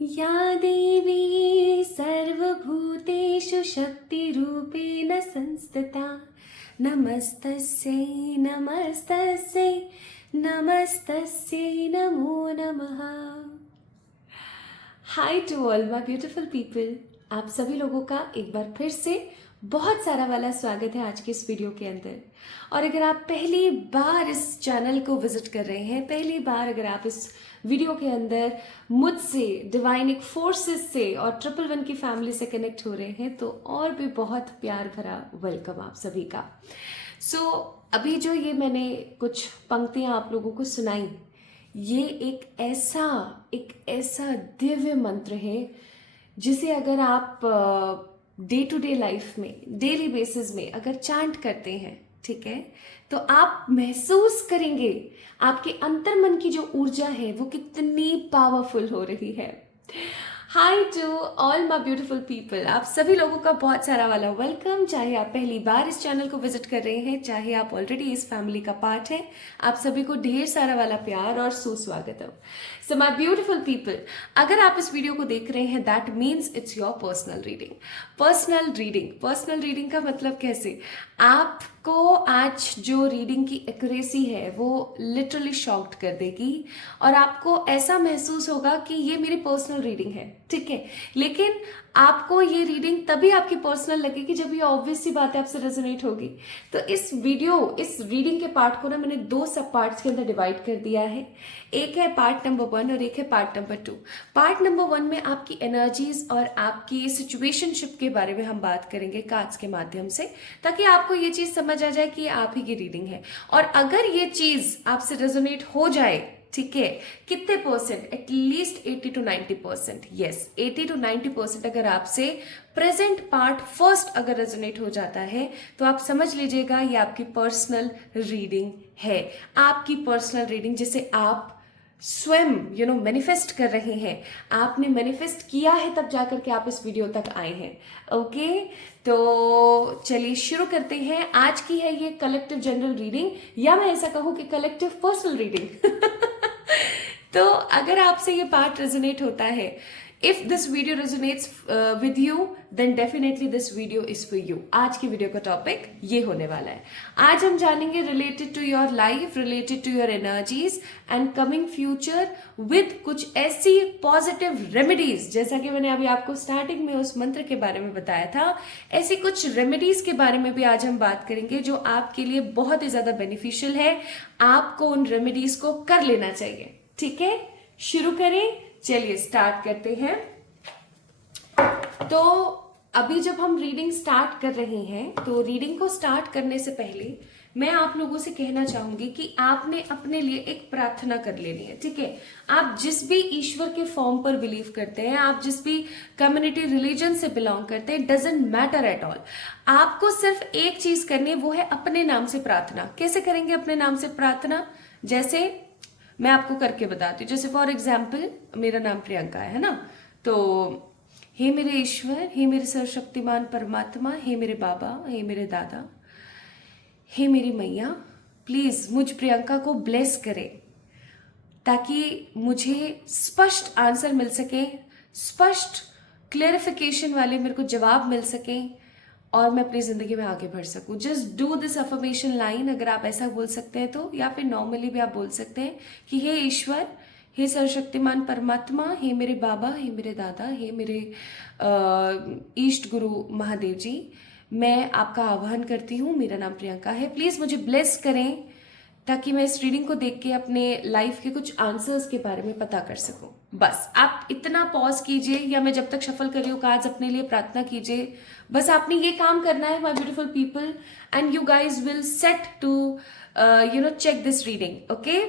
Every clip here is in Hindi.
या देवी सर्वभूतेषु शक्तिरूपेण संस्थिता नमस्तस्यै नमस्तस्यै नमस्तस्यै नमो नमः। Hi to all my beautiful people, आप सभी लोगों का एक बार फिर से बहुत सारा वाला स्वागत है आज के इस वीडियो के अंदर। और अगर आप पहली बार इस चैनल को विजिट कर रहे हैं, पहली बार अगर आप इस वीडियो के अंदर मुझसे, डिवाइनिक फोर्सेस से और 111 की फैमिली से कनेक्ट हो रहे हैं तो और भी बहुत प्यार भरा वेलकम आप सभी का। सो अभी जो ये मैंने कुछ पंक्तियां आप लोगों को सुनाई, ये एक ऐसा दिव्य मंत्र है जिसे अगर आप डे टू डे लाइफ में, डेली बेसिस में अगर चैंट करते हैं, ठीक है, तो आप महसूस करेंगे आपके अंतर्मन की जो ऊर्जा है वो कितनी पावरफुल हो रही है। Hi to all my beautiful people, आप सभी लोगों का बहुत सारा वाला वेलकम। चाहे आप पहली बार इस चैनल को विजिट कर रहे हैं, चाहे आप ऑलरेडी इस फैमिली का पार्ट हैं, आप सभी को ढेर सारा वाला प्यार और सुस्वागतम। सो माय ब्यूटीफुल पीपल, अगर आप इस वीडियो को देख रहे हैं that means it's your personal reading. Personal reading का मतलब कैसे? आपको आज जो रीडिंग की एक्यूरेसी है वो लिटरली शॉक्ड कर देगी और आपको ऐसा महसूस होगा कि ये मेरी पर्सनल रीडिंग है, ठीक है। लेकिन आपको ये रीडिंग तभी आपकी पर्सनल लगेगी जब ये ऑब्वियस सी बात है आपसे रेजोनेट होगी। तो इस रीडिंग के पार्ट को ना मैंने 2 सब पार्ट्स के अंदर डिवाइड कर दिया है। एक है पार्ट नंबर 1 और एक है पार्ट नंबर 2। पार्ट नंबर 1 में आपकी एनर्जीज और आपकी सिचुएशनशिप के बारे में हम बात करेंगे कार्ड्स के माध्यम से, ताकि आपको ये चीज समझ आ जाए कि ये आप ही की रीडिंग है। और अगर ये चीज आपसे रेजोनेट हो जाए, ठीक है, कितने percent? At least 80 to 90%। Yes, 80 to 90% अगर आपसे प्रेजेंट पार्ट फर्स्ट अगर रेजोनेट हो जाता है तो आप समझ लीजिएगा ये आपकी पर्सनल रीडिंग है। आपकी पर्सनल रीडिंग जिसे आप स्वयं मैनिफेस्ट कर रहे हैं, आपने मैनिफेस्ट किया है तब जाकर के आप इस वीडियो तक आए हैं। ओके, तो चलिए शुरू करते हैं। आज की है ये कलेक्टिव जनरल रीडिंग, या मैं ऐसा कहूं कि कलेक्टिव पर्सनल रीडिंग। तो अगर आपसे ये पार्ट रेजोनेट होता है, if this video resonates with you, then definitely this video is for you. आज की वीडियो का टॉपिक ये होने वाला है। आज हम जानेंगे related to your life, related to your energies and coming future with कुछ ऐसी पॉजिटिव रेमेडीज, जैसा कि मैंने अभी आपको स्टार्टिंग में उस मंत्र के बारे में बताया था, ऐसी कुछ रेमेडीज के बारे में भी आज हम बात करेंगे जो आपके लिए बहुत ही ज्यादा बेनिफिशियल है। आपको उन रेमेडीज को कर लेना चाहिए, ठीक है। शुरू करें, चलिए स्टार्ट करते हैं। तो अभी जब हम रीडिंग स्टार्ट कर रहे हैं, तो रीडिंग को स्टार्ट करने से पहले मैं आप लोगों से कहना चाहूंगी कि आपने अपने लिए एक प्रार्थना कर लेनी है, ठीक है। आप जिस भी ईश्वर के फॉर्म पर बिलीव करते हैं, आप जिस भी कम्युनिटी रिलीजन से बिलोंग करते हैं, डजंट मैटर एट ऑल। आपको सिर्फ एक चीज करनी है, वो है अपने नाम से प्रार्थना। कैसे करेंगे अपने नाम से प्रार्थना? जैसे मैं आपको करके बताती हूँ। जैसे फॉर एग्जाम्पल मेरा नाम प्रियंका है ना, तो हे मेरे ईश्वर, हे मेरे सर्वशक्तिमान परमात्मा, हे मेरे बाबा, हे मेरे दादा, हे मेरी मैया, प्लीज मुझ प्रियंका को ब्लेस करें ताकि मुझे स्पष्ट आंसर मिल सके, स्पष्ट क्लेरिफिकेशन वाले मेरे को जवाब मिल सके और मैं अपनी जिंदगी में आगे बढ़ सकूं। Just do this affirmation line, अगर आप ऐसा बोल सकते हैं तो, या फिर नॉर्मली भी आप बोल सकते हैं कि हे ईश्वर, हे सर्वशक्तिमान परमात्मा, हे मेरे बाबा, हे मेरे दादा, हे मेरे ईष्ट गुरु महादेव जी, मैं आपका आह्वान करती हूँ, मेरा नाम प्रियंका है, प्लीज मुझे ब्लेस करें ताकि मैं इस रीडिंग को देख के अपने लाइफ के कुछ आंसर्स के बारे में पता कर सकूं। बस आप इतना पॉज कीजिए, या मैं जब तक शफल कर रही हूँ कार्ड्स, अपने लिए प्रार्थना कीजिए। बस आपने ये काम करना है my beautiful people, and you guys will set to check this reading. Okay,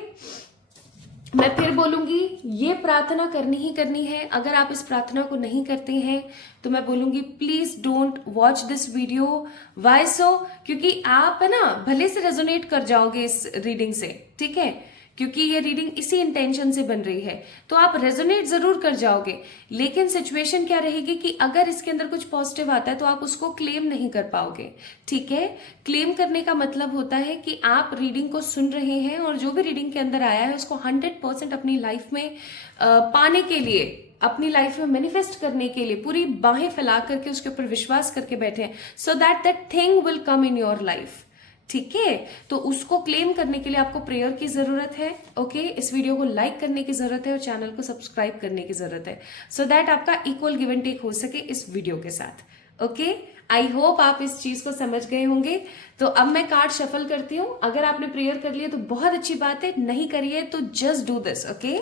मैं फिर बोलूंगी, ये प्रार्थना करनी ही करनी है। अगर आप इस प्रार्थना को नहीं करते हैं तो मैं बोलूंगी please don't watch this video. Why so? क्योंकि आप है ना भले से रेजोनेट कर जाओगे इस रीडिंग से, ठीक है, क्योंकि ये रीडिंग इसी इंटेंशन से बन रही है। तो आप रेजोनेट जरूर कर जाओगे, लेकिन सिचुएशन क्या रहेगी कि अगर इसके अंदर कुछ पॉजिटिव आता है तो आप उसको क्लेम नहीं कर पाओगे। ठीक है, क्लेम करने का मतलब होता है कि आप रीडिंग को सुन रहे हैं और जो भी रीडिंग के अंदर आया है उसको 100% अपनी लाइफ में पाने के लिए, अपनी लाइफ में मैनिफेस्ट करने के लिए पूरी बाहें फैला करके उसके ऊपर विश्वास करके बैठे हैं, so that thing will come in your life. ठीक है, तो उसको क्लेम करने के लिए आपको प्रेयर की जरूरत है। ओके, इस वीडियो को लाइक करने की जरूरत है और चैनल को सब्सक्राइब करने की जरूरत है, सो दैट आपका इक्वल गिव एंड टेक हो सके इस वीडियो के साथ। ओके, आई होप आप इस चीज को समझ गए होंगे। तो अब मैं कार्ड शफल करती हूँ। अगर आपने प्रेयर कर लिया तो बहुत अच्छी बात है, नहीं करिए तो just do this. Okay,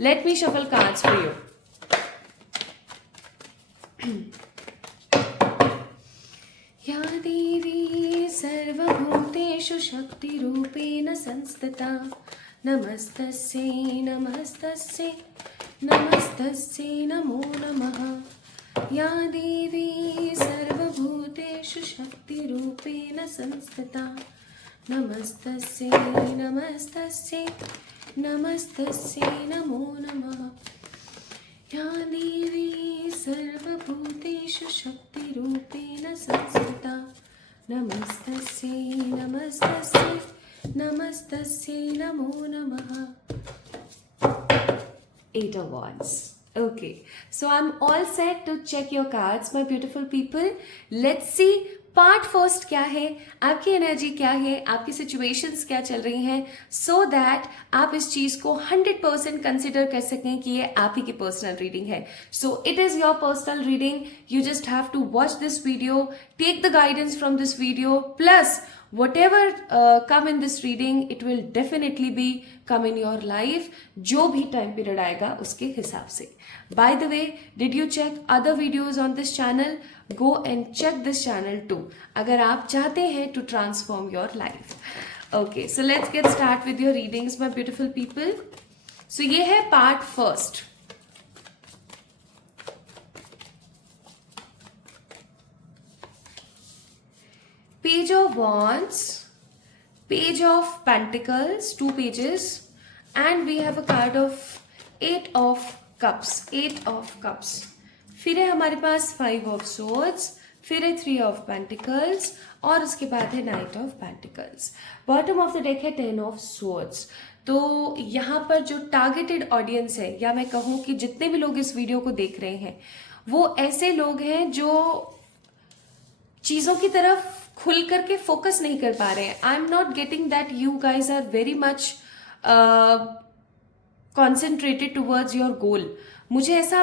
let me shuffle cards for you. या देवी सर्वभूतेषु शक्तिरूपेण संस्थिता नमस्तस्यै नमस्तस्यै नमस्तस्यै नमो नमः। या देवी सर्वभूतेषु शक्तिरूपेण संस्थिता नमस्तस्यै नमस्तस्यै नमस्तस्यै नमो नमः। या देवी सर्वभूतेषु शक्तिरूपेण संस्थिता नमस्तस्यै नमस्तस्यै नमस्तस्यै नमो नमः। 8 of Wands. Okay, so I'm all set to check your cards, my beautiful people. Let's see part first क्या है, आपकी एनर्जी क्या है, आपकी सिचुएशंस क्या चल रही हैं, सो दैट आप इस चीज को 100% कंसिडर कर सकें कि ये आप ही की पर्सनल रीडिंग है। So it is your personal reading, you just have to watch this video, take the guidance from this video, plus whatever come in this reading, it will definitely be come in your life, जो भी टाइम पीरियड आएगा उसके हिसाब से। By the way, did you check other videos on this channel? Go and check this channel too, अगर आप चाहते हैं to transform your life. Okay, so let's get start with your readings, my beautiful people. So ये है part first. Page of Wands, Page of Pentacles, 2 pages, and we have a card of 8 of Cups, 8 of Cups. फिर है हमारे पास 5 of Swords, फिर है 3 of Pentacles और उसके बाद है Knight of Pentacles. Bottom of the deck है 10 of Swords. तो यहाँ पर जो टारगेटेड ऑडियंस है, या मैं कहूँ कि जितने भी लोग इस वीडियो को देख रहे हैं, वो ऐसे लोग हैं जो चीजों की तरफ खुल करके फोकस नहीं कर पा रहे हैं। I am not getting that you guys are very much concentrated towards your goal. मुझे ऐसा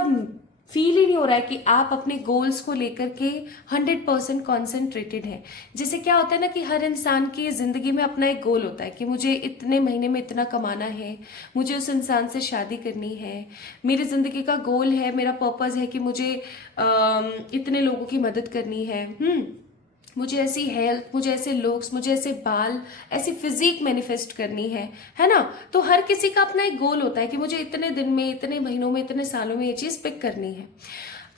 फील ही नहीं हो रहा है कि आप अपने गोल्स को लेकर के 100% कॉन्सेंट्रेटेड हैं। जैसे क्या होता है ना कि हर इंसान की जिंदगी में अपना एक गोल होता है कि मुझे इतने महीने में इतना कमाना है, मुझे उस इंसान से शादी करनी है, मेरी जिंदगी का गोल है, मेरा पर्पस है कि मुझे इतने लोगों की मदद करनी है, मुझे ऐसी हेल्थ, मुझे ऐसे लुक्स, मुझे ऐसे बाल, ऐसी फिजिक मैनिफेस्ट करनी है ना। तो हर किसी का अपना एक गोल होता है कि मुझे इतने दिन में, इतने महीनों में, इतने सालों में ये चीज पिक करनी है।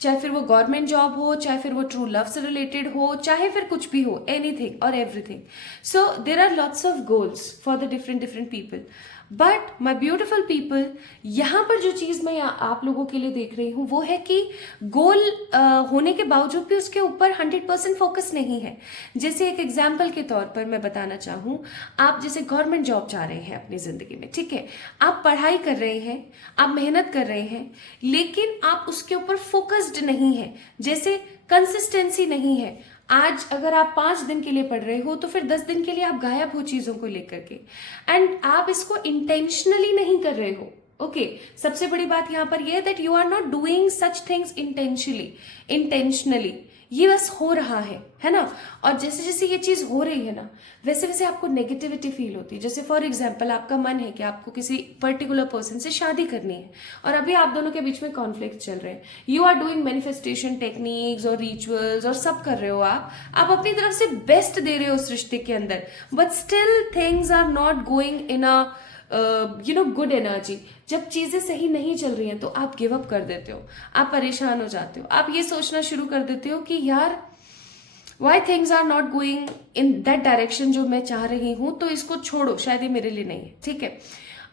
चाहे फिर वो गवर्नमेंट जॉब हो, चाहे फिर वो ट्रू लव से रिलेटेड हो, चाहे फिर कुछ भी हो, एनीथिंग और everything. So there are lots of goals for the different people. But my beautiful people, यहाँ पर जो चीज मैं आप लोगों के लिए देख रही हूँ वो है कि गोल होने के बावजूद भी उसके ऊपर 100% फोकस नहीं है। जैसे एक एग्जाम्पल के तौर पर मैं बताना चाहूँ, आप जैसे गवर्नमेंट जॉब चाह रहे हैं अपनी जिंदगी में, ठीक है, आप पढ़ाई कर रहे हैं, आप मेहनत कर रहे हैं, लेकिन आप उसके ऊपर फोकस्ड नहीं है, जैसे कंसिस्टेंसी नहीं है। आज अगर आप 5 दिन के लिए पढ़ रहे हो तो फिर 10 दिन के लिए आप गायब हो चीजों को लेकर के, एंड आप इसको इंटेंशनली नहीं कर रहे हो। ओके, सबसे बड़ी बात यहाँ पर यह है that you are not doing such things intentionally. ये बस हो रहा है ना। और जैसे जैसे ये चीज हो रही है ना, वैसे वैसे आपको नेगेटिविटी फील होती है। जैसे फॉर एग्जांपल, आपका मन है कि आपको किसी पर्टिकुलर पर्सन से शादी करनी है और अभी आप दोनों के बीच में कॉन्फ्लिक्ट चल रहे हैं। You are doing manifestation techniques और रिचुअल्स और सब कर रहे हो, आप अपनी तरफ से बेस्ट दे रहे हो उस रिश्ते के अंदर, but still things are not going in a good energy. जब चीजें सही नहीं चल रही हैं तो आप गिव अप कर देते हो, आप परेशान हो जाते हो, आप ये सोचना शुरू कर देते हो कि यार why things are not going in that direction जो मैं चाह रही हूँ, तो इसको छोड़ो, शायद ये मेरे लिए नहीं है, ठीक है।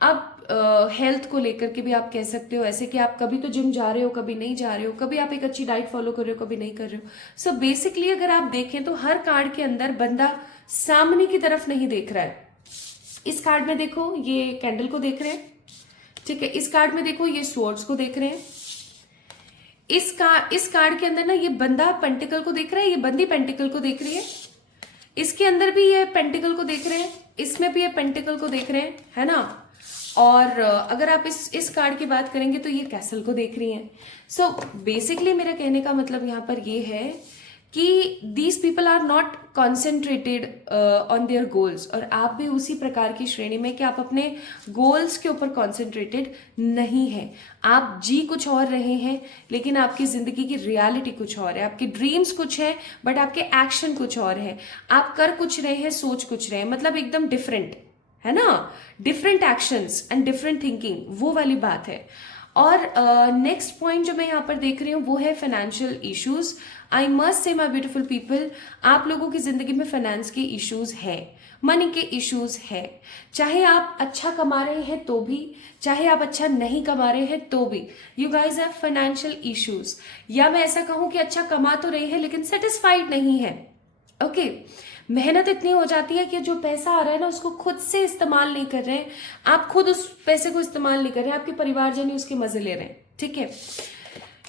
अब हेल्थ को लेकर के भी आप कह सकते हो ऐसे कि आप कभी तो जिम जा रहे हो, कभी नहीं जा रहे हो, कभी आप एक अच्छी डाइट फॉलो कर रहे हो, कभी नहीं कर रहे हो। सो बेसिकली अगर आप देखें तो हर कार्ड के अंदर बंदा सामने की तरफ नहीं देख रहा है। इस कार्ड में देखो ये कैंडल को देख रहे हैं, ठीक है। इस कार्ड में देखो ये स्वॉर्ड्स को देख रहे हैं। इस कार्ड के अंदर ना ये बंदा पेंटिकल को देख रहा है, ये बंदी पेंटिकल को देख रही है। इसके अंदर भी ये पेंटिकल को देख रहे हैं, इसमें भी ये पेंटिकल को देख रहे हैं, है ना। और अगर आप इस कार्ड की बात करेंगे तो ये कैसल को देख रही हैं। सो बेसिकली मेरा कहने का मतलब यहाँ पर ये है कि these people are not concentrated on their goals, और आप भी उसी प्रकार की श्रेणी में कि आप अपने गोल्स के ऊपर कॉन्सेंट्रेटेड नहीं है। आप जी कुछ और रहे हैं, लेकिन आपकी जिंदगी की रियलिटी कुछ और है। आपके ड्रीम्स कुछ है, बट आपके एक्शन कुछ और है। आप कर कुछ रहे हैं, सोच कुछ रहे हैं, मतलब एकदम डिफरेंट, है ना। Different actions and different thinking, वो वाली बात है। और नेक्स्ट पॉइंट जो मैं यहाँ पर देख रही हूँ वो है financial issues. I must say my beautiful people, आप लोगों की जिंदगी में फाइनेंस के इश्यूज है, मनी के इश्यूज है। चाहे आप अच्छा कमा रहे हैं तो भी, चाहे आप अच्छा नहीं कमा रहे हैं तो भी, you guys have financial issues. या मैं ऐसा कहूं कि अच्छा कमा तो रहे हैं लेकिन सेटिस्फाइड नहीं है, ओके। मेहनत इतनी हो जाती है कि जो पैसा आ रहा है ना उसको खुद से इस्तेमाल नहीं कर रहे हैं, आप खुद उस पैसे को इस्तेमाल नहीं कर रहे हैं, आपके परिवारजन ही उसके मजे ले रहे हैं, ठीक है।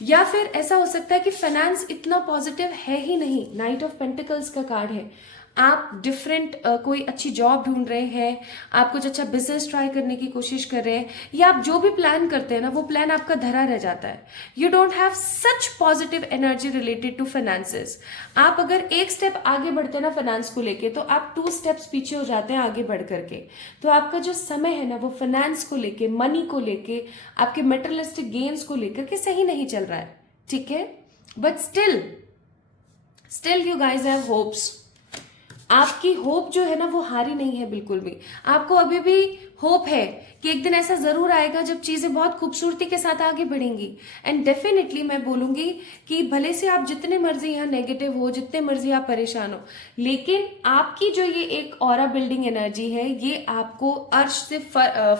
या फिर ऐसा हो सकता है कि फाइनेंस इतना पॉजिटिव है ही नहीं। नाइट ऑफ पेंटिकल्स का कार्ड है। आप डिफरेंट कोई अच्छी जॉब ढूंढ रहे हैं, आप कुछ अच्छा बिजनेस ट्राई करने की कोशिश कर रहे हैं, या आप जो भी प्लान करते हैं ना वो प्लान आपका धरा रह जाता है। You don't have such positive energy related to finances. आप अगर एक स्टेप आगे बढ़ते हैं ना फाइनेंस को लेके, तो आप 2 स्टेप्स पीछे हो जाते हैं आगे बढ़ करके। तो आपका जो समय है ना वो फाइनेंस को लेके, मनी को लेके, आपके मेटेरियलिस्टिक गेन्स को लेकर के सही नहीं चल रहा है, ठीक है। But still you guys have hopes. आपकी होप जो है ना वो हारी नहीं है बिल्कुल भी। आपको अभी भी होप है कि एक दिन ऐसा जरूर आएगा जब चीजें बहुत खूबसूरती के साथ आगे बढ़ेंगी। एंड डेफिनेटली मैं बोलूंगी कि भले से आप जितने मर्जी यहाँ नेगेटिव हो, जितने मर्जी आप परेशान हो, लेकिन आपकी जो ये एक ऑरा बिल्डिंग एनर्जी है ये आपको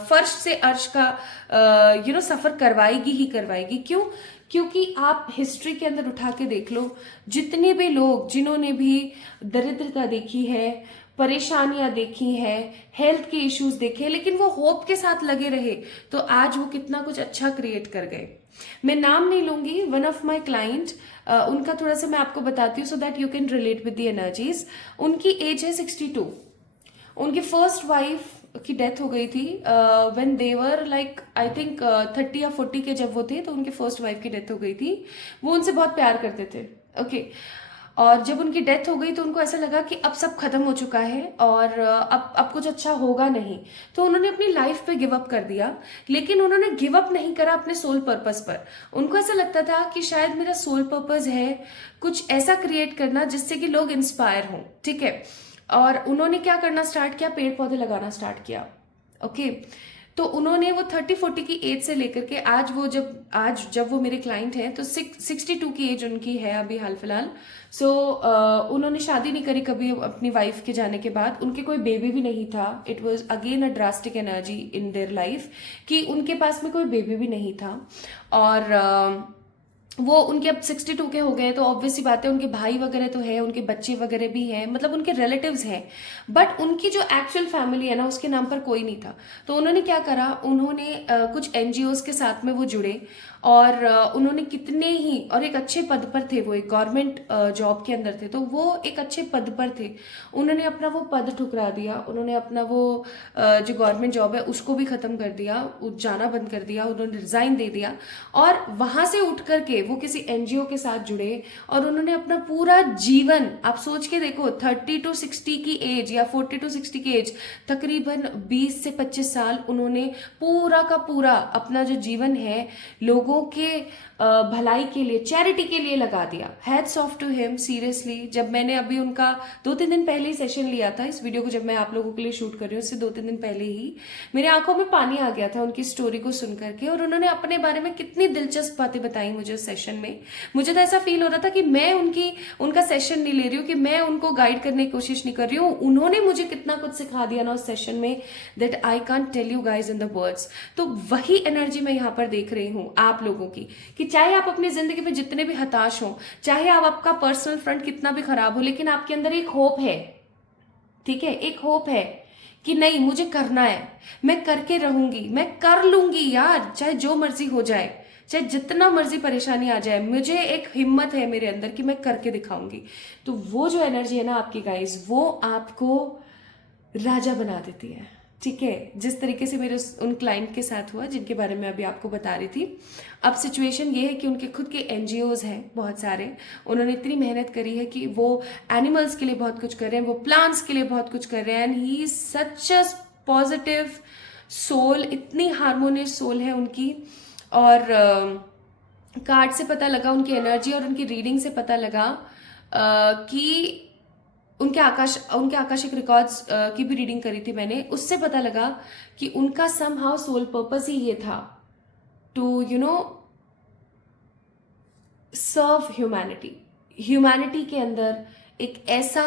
फर्श से अर्श का सफर करवाएगी ही करवाएगी। क्यों? क्योंकि आप हिस्ट्री के अंदर उठा के देख लो, जितने भी लोग जिन्होंने भी दरिद्रता देखी है, परेशानियां देखी हैं, हेल्थ के इश्यूज देखे, लेकिन वो होप के साथ लगे रहे, तो आज वो कितना कुछ अच्छा क्रिएट कर गए। मैं नाम नहीं लूंगी, वन ऑफ माई क्लाइंट, उनका थोड़ा सा मैं आपको बताती हूँ so that you can relate with the energies. उनकी एज है 62। उनकी फर्स्ट वाइफ की डेथ हो गई थी when they were like I think 30 या 40 के जब वो थे, तो उनकी फर्स्ट वाइफ की डेथ हो गई थी। वो उनसे बहुत प्यार करते थे, ओके। और जब उनकी डेथ हो गई तो उनको ऐसा लगा कि अब सब खत्म हो चुका है और अब कुछ अच्छा होगा नहीं, तो उन्होंने अपनी लाइफ पे गिव अप कर दिया। लेकिन उन्होंने गिव अप नहीं करा अपने सोल पर्पस पर। उनको ऐसा लगता था कि शायद मेरा सोल पर्पस है कुछ ऐसा क्रिएट करना जिससे कि लोग इंस्पायर हों, ठीक है। और उन्होंने क्या करना स्टार्ट किया, पेड़ पौधे लगाना स्टार्ट किया, ओके। तो उन्होंने वो 30-40 की एज से लेकर के आज जब वो मेरे क्लाइंट हैं तो 62 की एज उनकी है अभी हाल फिलहाल। सो उन्होंने शादी नहीं करी कभी अपनी वाइफ के जाने के बाद। उनके कोई बेबी भी नहीं था। It was again a drastic energy in their life कि उनके पास में कोई बेबी भी नहीं था। और वो उनके अब 62 के हो गए, तो ऑब्वियस सी बात है उनके भाई वगैरह तो है, उनके बच्चे वगैरह भी हैं, मतलब उनके रिलेटिव्स हैं, बट उनकी जो एक्चुअल फैमिली है ना उसके नाम पर कोई नहीं था। तो उन्होंने क्या करा, उन्होंने कुछ एनजीओज के साथ में वो जुड़े और उन्होंने कितने ही, और एक अच्छे पद पर थे, वो एक गवर्नमेंट जॉब के अंदर थे, तो वो एक अच्छे पद पर थे। उन्होंने अपना वो पद ठुकरा दिया, उन्होंने अपना वो जो गवर्नमेंट जॉब है उसको भी खत्म कर दिया, जाना बंद कर दिया, उन्होंने रिजाइन दे दिया और वहां से उठ करके वो किसी एनजीओ के साथ जुड़े और उन्होंने अपना पूरा जीवन, आप सोच के देखो 30 to 60 की एज या 40 to 60 की एज, तकरीबन 20 से 25 साल उन्होंने पूरा का पूरा अपना जो जीवन है लोगों के भलाई के लिए, चैरिटी के लिए लगा दिया। Hats off to him, seriously. जब मैंने अभी उनका 2-3 दिन पहले ही सेशन लिया था, इस वीडियो को जब मैं आप लोगों के लिए शूट कर रही हूँ उससे 2-3 दिन पहले ही मेरे आंखों में पानी आ गया था उनकी स्टोरी को सुन करके। और उन्होंने अपने बारे में कितनी दिलचस्प बातें बताई मुझे उस सेशन में। मुझे तो ऐसा फील हो रहा था कि मैं उनका सेशन नहीं ले रही हूँ, कि मैं उनको गाइड करने की कोशिश नहीं कर रही हूँ। उन्होंने मुझे कितना कुछ सिखा दिया ना उस सेशन में, that I can't tell you guys in the words. तो वही एनर्जी मैं यहाँ पर देख रही हूँ आप लोगों की, कि चाहे आप अपनी जिंदगी में जितने भी हताश हो, चाहे आप आपका पर्सनल फ्रंट कितना भी खराब हो, लेकिन आपके अंदर एक होप है, ठीक है, एक होप है कि नहीं मुझे करना है, मैं करके रहूंगी, मैं कर लूंगी यार, चाहे जो मर्जी हो जाए, चाहे जितना मर्जी परेशानी आ जाए, मुझे एक हिम्मत है मेरे अंदर कि मैं करके दिखाऊंगी। तो वो जो एनर्जी है ना आपकी गाइस, वो आपको राजा बना देती है, ठीक है। जिस तरीके से मेरे उन क्लाइंट के साथ हुआ जिनके बारे में अभी आपको बता रही थी। अब सिचुएशन ये है कि उनके खुद के एनजीओज हैं बहुत सारे, उन्होंने इतनी मेहनत करी है कि वो एनिमल्स के लिए बहुत कुछ कर रहे हैं, वो प्लांट्स के लिए बहुत कुछ कर रहे हैं, and he is such a positive soul, इतनी हार्मोनियस सोल है उनकी। और कार्ड से पता लगा, उनकी एनर्जी और उनकी रीडिंग से पता लगा कि उनके आकाशिक रिकॉर्ड्स की भी रीडिंग करी थी मैंने, उससे पता लगा कि उनका समहाउ सोल पर्पस ही ये था टू सर्व ह्यूमैनिटी के अंदर एक ऐसा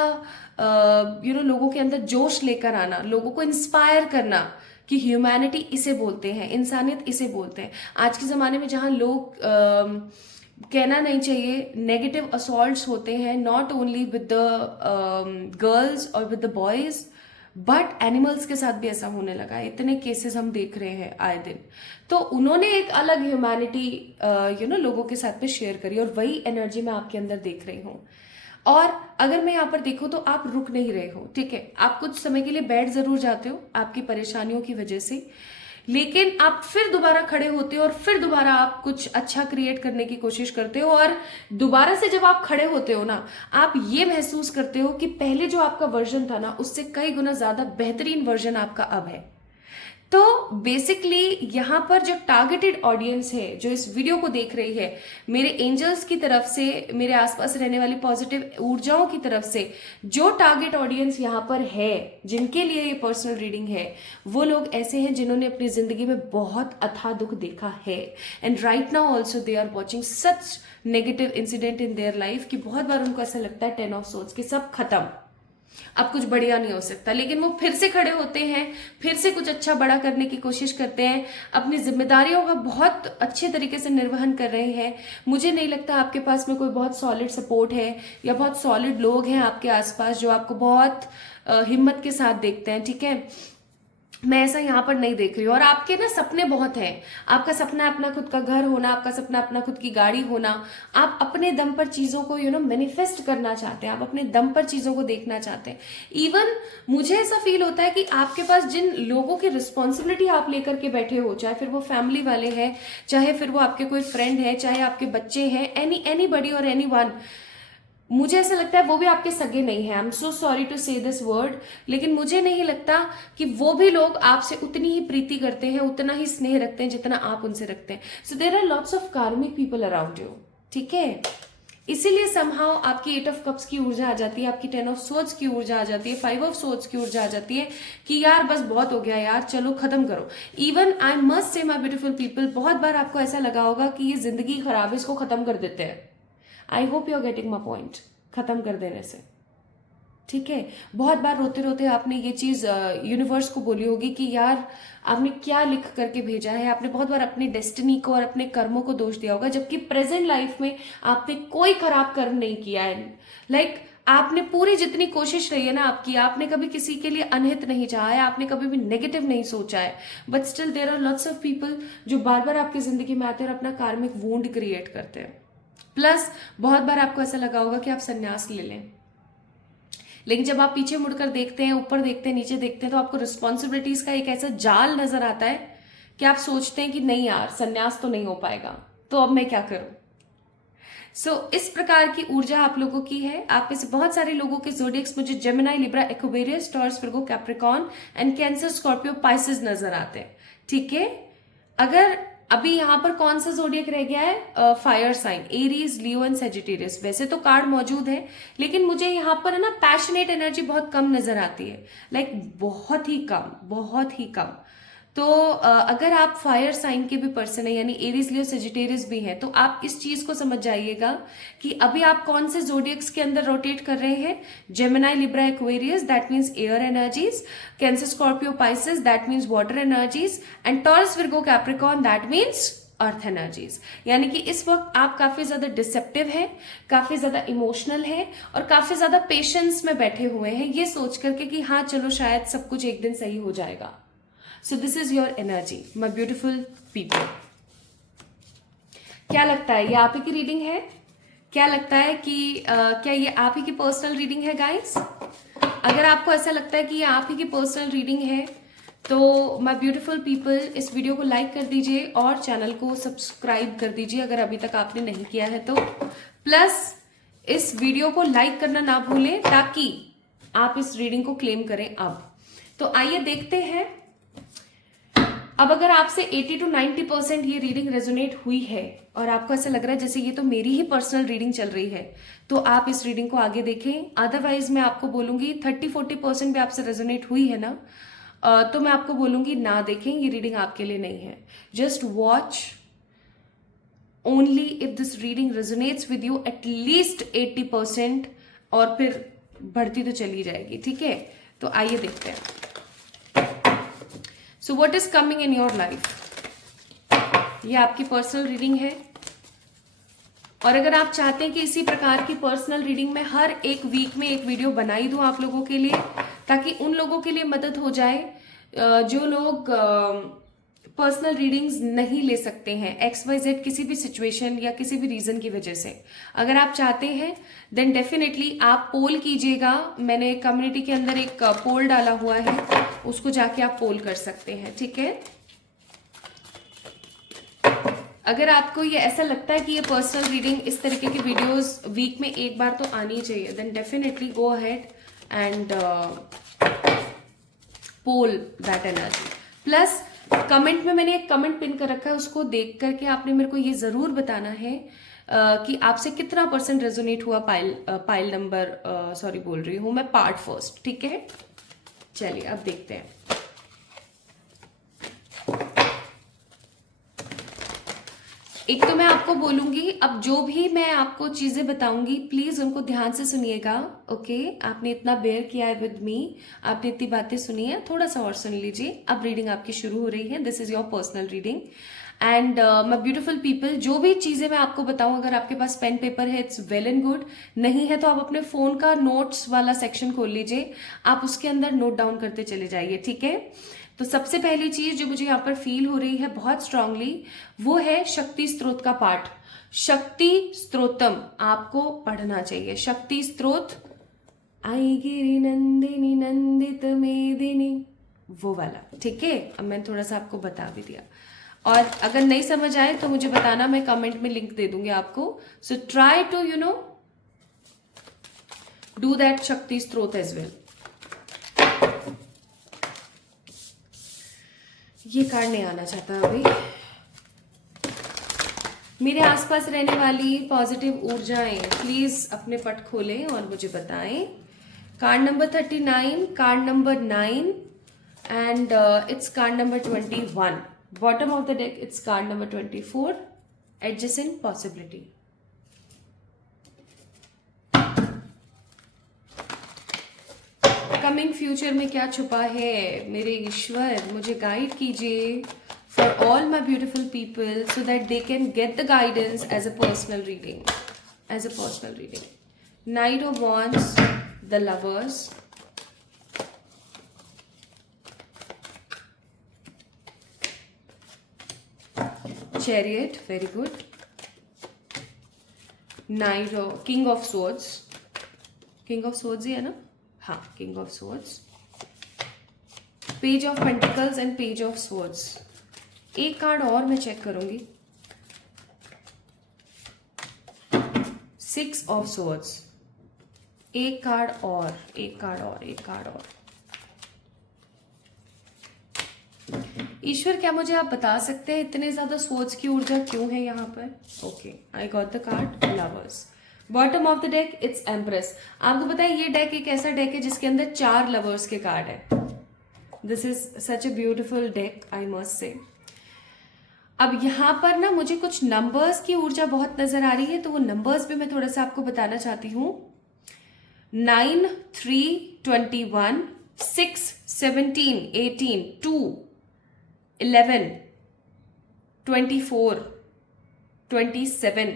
लोगों के अंदर जोश लेकर आना, लोगों को इंस्पायर करना कि ह्यूमैनिटी इसे बोलते हैं, इंसानियत इसे बोलते हैं। आज के ज़माने में जहाँ लोग कहना नहीं चाहिए, नेगेटिव असॉल्ट्स होते हैं, not only with the girls और with the boys, but animals के साथ भी ऐसा होने लगा है। इतने केसेस हम देख रहे हैं आए दिन। तो उन्होंने एक अलग ह्यूमैनिटी लोगों के साथ में शेयर करी, और वही एनर्जी मैं आपके अंदर देख रही हूँ। और अगर मैं यहाँ पर देखूँ तो आप रुक नहीं रहे हो, ठीक है। आप कुछ समय के लिए बैठ जरूर जाते हो आपकी परेशानियों की वजह से, लेकिन आप फिर दोबारा खड़े होते हो और फिर दोबारा आप कुछ अच्छा क्रिएट करने की कोशिश करते हो। और दोबारा से जब आप खड़े होते हो ना, आप ये महसूस करते हो कि पहले जो आपका वर्जन था ना, उससे कई गुना ज्यादा बेहतरीन वर्जन आपका अब है। तो बेसिकली यहाँ पर जो टारगेटेड ऑडियंस है जो इस वीडियो को देख रही है, मेरे एंजल्स की तरफ से, मेरे आसपास रहने वाली पॉजिटिव ऊर्जाओं की तरफ से, जो टारगेट ऑडियंस यहाँ पर है जिनके लिए ये पर्सनल रीडिंग है, वो लोग ऐसे हैं जिन्होंने अपनी जिंदगी में बहुत अथाह दुख देखा है, and right now also they are watching such negative incident in their life कि बहुत बार उनको ऐसा लगता है 10 ऑफ सोर्ड्स कि सब खत्म, अब कुछ बढ़िया नहीं हो सकता। लेकिन वो फिर से खड़े होते हैं, फिर से कुछ अच्छा बड़ा करने की कोशिश करते हैं, अपनी जिम्मेदारियों का बहुत अच्छे तरीके से निर्वहन कर रहे हैं। मुझे नहीं लगता आपके पास में कोई बहुत सॉलिड सपोर्ट है या बहुत सॉलिड लोग हैं आपके आसपास जो आपको बहुत हिम्मत के साथ देखते हैं, ठीक है। मैं ऐसा यहाँ पर नहीं देख रही हूँ। और आपके ना सपने बहुत हैं, आपका सपना अपना खुद का घर होना, आपका सपना अपना खुद की गाड़ी होना, आप अपने दम पर चीजों को मैनिफेस्ट करना चाहते हैं, आप अपने दम पर चीजों को देखना चाहते हैं। इवन मुझे ऐसा फील होता है कि आपके पास जिन लोगों की रिस्पॉन्सिबिलिटी आप लेकर के बैठे हो, चाहे फिर वो फैमिली वाले हैं, चाहे फिर वो आपके कोई फ्रेंड है, चाहे आपके बच्चे हैं, एनीबडी और एनीवन, मुझे ऐसा लगता है वो भी आपके सगे नहीं है। I am so sorry to say this word, लेकिन मुझे नहीं लगता कि वो भी लोग आपसे उतनी ही प्रीति करते हैं, उतना ही स्नेह रखते हैं जितना आप उनसे रखते हैं। So there are lots of karmic people around you, ठीक है। इसीलिए समहाउ आपकी 8 ऑफ कप्स की ऊर्जा आ जाती है, आपकी 10 ऑफ सोर्ड्स की ऊर्जा आ जाती है, 5 ऑफ सोर्ड्स की ऊर्जा आ जाती है कि यार बस बहुत हो गया यार, चलो खत्म करो। Even I must say my beautiful people, बहुत बार आपको ऐसा लगा होगा कि ये जिंदगी खराब है, इसको खत्म कर देते हैं। I hope you are getting my point, खत्म कर देने से, ठीक है। बहुत बार रोते रोते आपने ये चीज यूनिवर्स को बोली होगी कि यार आपने क्या लिख करके भेजा है। आपने बहुत बार अपनी डेस्टिनी को और अपने कर्मों को दोष दिया होगा, जबकि प्रेजेंट लाइफ में आपने कोई खराब कर्म नहीं किया है। लाइक आपने पूरी जितनी कोशिश रही है ना आपकी, आपने कभी किसी के लिए अनहित नहीं चाहा है, आपने कभी भी नेगेटिव नहीं सोचा है, but still there are lots of people जो बार बार आपकी जिंदगी में आते हैं और अपना कार्मिक वुंड क्रिएट करते हैं। प्लस बहुत बार आपको ऐसा लगा होगा कि आप संन्यास ले लें, लेकिन जब आप पीछे मुड़कर देखते हैं, ऊपर देखते हैं, नीचे देखते हैं, तो आपको रिस्पॉन्सिबिलिटीज का एक ऐसा जाल नजर आता है कि आप सोचते हैं कि नहीं यार संन्यास तो नहीं हो पाएगा, तो अब मैं क्या करूं। सो इस प्रकार की ऊर्जा आप लोगों की है। आप में से बहुत सारे लोगों के ज़ोडिएक्स मुझे Gemini, Libra, Aquarius, taurus, Virgo, Capricorn and Cancer, Scorpio, Pisces नजर आते हैं, ठीक है। अगर अभी यहाँ पर कौन सा जोडियक रह गया है, fire sign, Aries, Leo and Sagittarius. वैसे तो कार्ड मौजूद है, लेकिन मुझे यहाँ पर है ना पैशनेट एनर्जी बहुत कम नजर आती है, लाइक बहुत ही कम, बहुत ही कम। तो अगर आप फायर साइन के भी पर्सन है, यानी एरीज लियो सेजिटेरियस भी हैं, तो आप इस चीज को समझ जाइएगा कि अभी आप कौन से जोडियक्स के अंदर रोटेट कर रहे हैं। Gemini, Libra, Aquarius, that means air energies. Cancer, Scorpio, Pisces, that means water energies. And taurus, Virgo, Capricorn, that means earth energies. यानी कि इस वक्त आप काफी ज्यादा डिसेप्टिव हैं, काफी ज्यादा इमोशनल हैं और काफी ज्यादा पेशेंस में बैठे हुए हैं, ये सोच करके कि हाँ चलो शायद सब कुछ एक दिन सही हो जाएगा। So this is your energy my beautiful people. क्या लगता है ये आप ही की रीडिंग है? क्या लगता है कि क्या ये आप ही की पर्सनल रीडिंग है गाइस? अगर आपको ऐसा लगता है कि ये आप ही की पर्सनल रीडिंग है तो माय ब्यूटीफुल पीपल इस वीडियो को लाइक कर दीजिए और चैनल को सब्सक्राइब कर दीजिए अगर अभी तक आपने नहीं किया है तो। प्लस इस वीडियो को लाइक करना ना भूलें ताकि आप इस रीडिंग को क्लेम करें अब। तो आइए देखते हैं। अब अगर आपसे 80 to 90% ये रीडिंग रेजोनेट हुई है और आपको ऐसा लग रहा है जैसे ये तो मेरी ही पर्सनल रीडिंग चल रही है, तो आप इस रीडिंग को आगे देखें। अदरवाइज मैं आपको बोलूंगी 30-40% भी आपसे रेजोनेट हुई है ना, तो मैं आपको बोलूंगी ना देखें, ये रीडिंग आपके लिए नहीं है। Just watch only if this reading resonates with you at least 80%, और फिर बढ़ती तो चली जाएगी, ठीक है। तो आइए देखते हैं। So what is coming in your life, ये आपकी पर्सनल रीडिंग है। और अगर आप चाहते हैं कि इसी प्रकार की पर्सनल रीडिंग में हर एक वीक में एक वीडियो बनाई दूं आप लोगों के लिए, ताकि उन लोगों के लिए मदद हो जाए जो लोग पर्सनल रीडिंग्स नहीं ले सकते हैं XYZ किसी भी सिचुएशन या किसी भी रीजन की वजह से। अगर आप चाहते हैं देन डेफिनेटली आप पोल कीजिएगा। मैंने कम्युनिटी के अंदर एक पोल डाला हुआ है, उसको जाके आप पोल कर सकते हैं, ठीक है। अगर आपको ये ऐसा लगता है कि ये पर्सनल रीडिंग इस तरीके की वीडियोस वीक में एक बार तो आनी चाहिए, then definitely go ahead and pull that energy. Plus comment में मैंने एक कमेंट पिन कर रखा है, उसको देख करके आपने मेरे को ये जरूर बताना है कि आपसे कितना % रेजोनेट हुआ पाइल नंबर सॉरी बोल रही हूं मैं, पार्ट फर्स्ट, ठीक है। चलिए अब देखते हैं। एक तो मैं आपको बोलूंगी, अब जो भी मैं आपको चीजें बताऊंगी प्लीज उनको ध्यान से सुनिएगा, ओके। आपने इतना बेयर किया है विद मी, आपने इतनी बातें सुनी है, थोड़ा सा और सुन लीजिए। अब रीडिंग आपकी शुरू हो रही है। This is your personal reading and my beautiful people, जो भी चीजें मैं आपको बताऊं, अगर आपके पास पेन पेपर है इट्स वेल एंड गुड, नहीं है तो आप अपने फोन का नोट्स वाला सेक्शन खोल लीजिए, आप उसके अंदर नोट डाउन करते चले जाइए, ठीक है। तो सबसे पहली चीज जो मुझे यहाँ पर फील हो रही है बहुत स्ट्रांगली, वो है शक्ति स्त्रोत का पाठ। शक्ति स्त्रोतम आपको पढ़ना चाहिए। शक्ति स्त्रोत, आई गिरी नंदिनी नंदित मेदिनी, वो वाला, ठीक है। अब मैंने थोड़ा सा आपको बता भी दिया, और अगर नहीं समझ आए तो मुझे बताना, मैं कमेंट में लिंक दे दूंगी आपको। So try to do that शक्ति स्त्रोत एज वेल। ये कार्ड नहीं आना चाहता अभी। मेरे आसपास रहने वाली पॉजिटिव ऊर्जाएं प्लीज अपने पट खोलें और मुझे बताएं। Card number 39, card number 9 and it's card number 21। Bottom of the deck it's card number 24, adjacent possibility. Coming future में क्या छुपा है, मेरे ईश्वर मुझे गाइड कीजिए for all my beautiful people so that they can get the guidance as a personal reading, as a personal reading. Knight of wands, the lovers, chariot, very good. Knight of, king of swords, king of swords ही है ना, हाँ, king of swords, page of pentacles and page of swords. एक कार्ड और मैं चेक करूंगी, 6 ऑफ स्वॉर्ड्स। एक कार्ड और, एक कार्ड और, एक कार्ड और। ईश्वर क्या मुझे आप बता सकते हैं इतने ज्यादा स्वॉर्ड्स की ऊर्जा क्यों है यहाँ पर? Okay, I got the card lovers. Bottom of the deck it's empress. आपको पता है ये डेक एक ऐसा डेक है जिसके अंदर 4 लवर्स के कार्ड है। This is such a beautiful deck, I must say. अब यहाँ पर ना मुझे कुछ नंबर्स की ऊर्जा बहुत नजर आ रही है, तो वो नंबर्स भी मैं थोड़ा सा आपको बताना चाहती हूँ। 9, 3, 21, 6, 17, 18, 2, 11, 24, 27,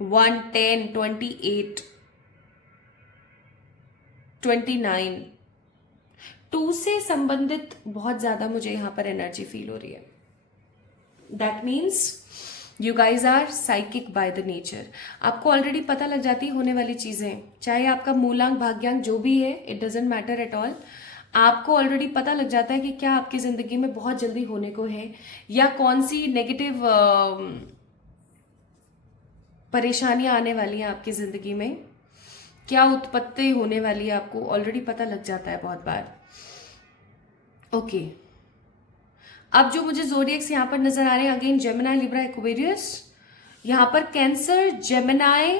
1, 10, 28, 29, 2 से संबंधित बहुत ज्यादा मुझे यहां पर एनर्जी फील हो रही है। That means you guys are psychic by the nature. आपको ऑलरेडी पता लग जाती है होने वाली चीजें, चाहे आपका मूलांक भाग्यांक जो भी है, it doesn't matter at all. आपको ऑलरेडी पता लग जाता है कि क्या आपकी जिंदगी में बहुत जल्दी होने को है, या कौन सी नेगेटिव परेशानियां आने वाली हैं आपकी जिंदगी में, क्या उत्पत्ति होने वाली है, आपको ऑलरेडी पता लग जाता है बहुत बार। ओके, अब जो मुझे ज़ोडिएक्स यहाँ पर नजर आ रहे हैं, अगेन जेमिनाई, लिब्रा, एक्वेरियस। यहाँ पर कैंसर, जेमिनाई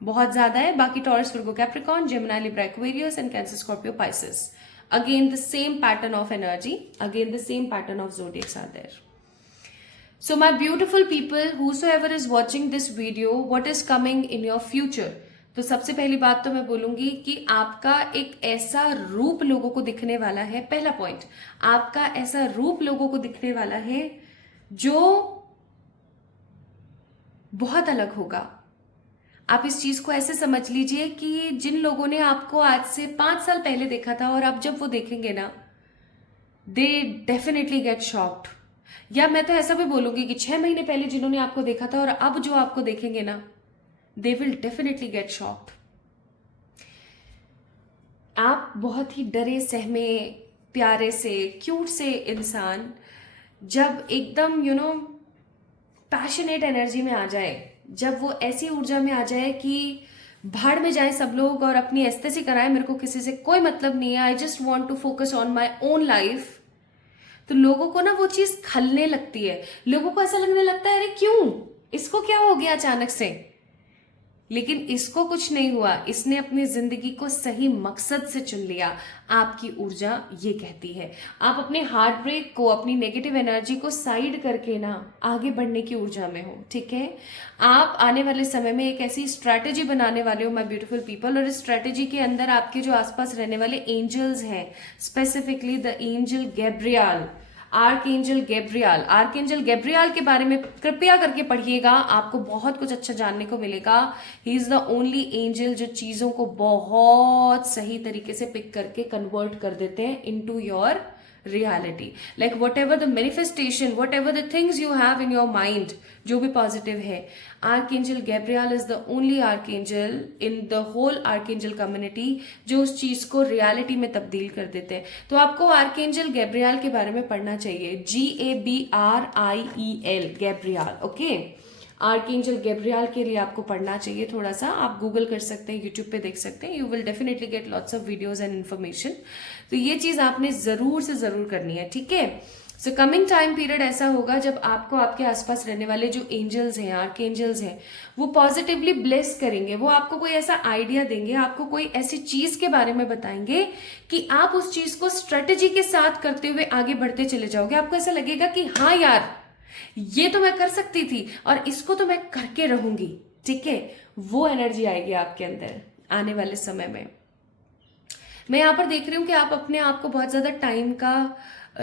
बहुत ज्यादा है, बाकी Taurus, Virgo, Capricorn, Gemini, Libra, Aquarius and Cancer, Scorpio, Pisces. Again the same pattern of energy, again the same pattern of zodiacs are there. So my beautiful people, whosoever is watching this video, what is coming in your future? तो सबसे पहली बात तो मैं बोलूंगी कि आपका एक ऐसा रूप लोगों को दिखने वाला है। पहला पॉइंट, आपका ऐसा रूप लोगों को दिखने वाला है जो बहुत अलग होगा। आप इस चीज को ऐसे समझ लीजिए कि जिन लोगों ने आपको आज से 5 साल पहले देखा था और अब जब वो देखेंगे ना, दे डेफिनेटली गेट शॉक्ड। या मैं तो ऐसा भी बोलूंगी कि 6 महीने पहले जिन्होंने आपको देखा था और अब जो आपको देखेंगे ना, they will definitely get shocked. आप बहुत ही डरे सहमे प्यारे से क्यूट से इंसान जब एकदम पैशनेट एनर्जी में आ जाए, जब वो ऐसी ऊर्जा में आ जाए कि भाड़ में जाए सब लोग और अपनी एस्थेसी कराए, मेरे को किसी से कोई मतलब नहीं है, I just want to focus on my own life, तो लोगों को ना वो चीज खलने लगती है। लोगों को ऐसा लगने लगता है अरे क्यों, इसको क्या हो गया अचानक से। लेकिन इसको कुछ नहीं हुआ, इसने अपनी जिंदगी को सही मकसद से चुन लिया। आपकी ऊर्जा ये कहती है, आप अपने हार्ट ब्रेक को, अपनी नेगेटिव एनर्जी को साइड करके ना आगे बढ़ने की ऊर्जा में हो। ठीक है, आप आने वाले समय में एक ऐसी स्ट्रैटेजी बनाने वाले हो माय ब्यूटीफुल पीपल, और इस स्ट्रैटेजी के अंदर आपके जो आसपास रहने वाले एंजल्स हैं, specifically the angel Gabriel, archangel Gabriel के बारे में कृपया करके पढ़िएगा, आपको बहुत कुछ अच्छा जानने को मिलेगा। He is the only angel जो चीजों को बहुत सही तरीके से पिक करके कन्वर्ट कर देते हैं into your reality. Like whatever the manifestation, whatever the things you have in your mind, जो भी पॉजिटिव है, archangel Gabriel is the only archangel in the whole archangel community जो उस चीज को रियलिटी में तब्दील कर देते हैं। तो आपको आर्कएंजल गैब्रियल के बारे में पढ़ना चाहिए, GABRIEL, Gabriel. Okay, archangel Gabriel के लिए आपको पढ़ना चाहिए थोड़ा सा। आप गूगल कर सकते हैं, यूट्यूब पे देख सकते हैं, you will definitely get lots of videos and information. तो ये चीज आपने जरूर से जरूर करनी है। ठीक है, सो कमिंग टाइम पीरियड ऐसा होगा जब आपको आपके आसपास रहने वाले जो एंजल्स हैं, आर्कएंजल्स हैं, वो पॉजिटिवली ब्लेस करेंगे। वो आपको कोई ऐसा आइडिया देंगे, आपको कोई ऐसी चीज के बारे में बताएंगे कि आप उस चीज को स्ट्रेटेजी के साथ करते हुए आगे बढ़ते चले जाओगे। आपको ऐसा लगेगा कि हाँ यार, ये तो मैं कर सकती थी और इसको तो मैं करके रहूंगी। ठीक है, वो एनर्जी आएगी आपके अंदर आने वाले समय में। मैं यहाँ पर देख रही हूँ कि आप अपने आप को बहुत ज्यादा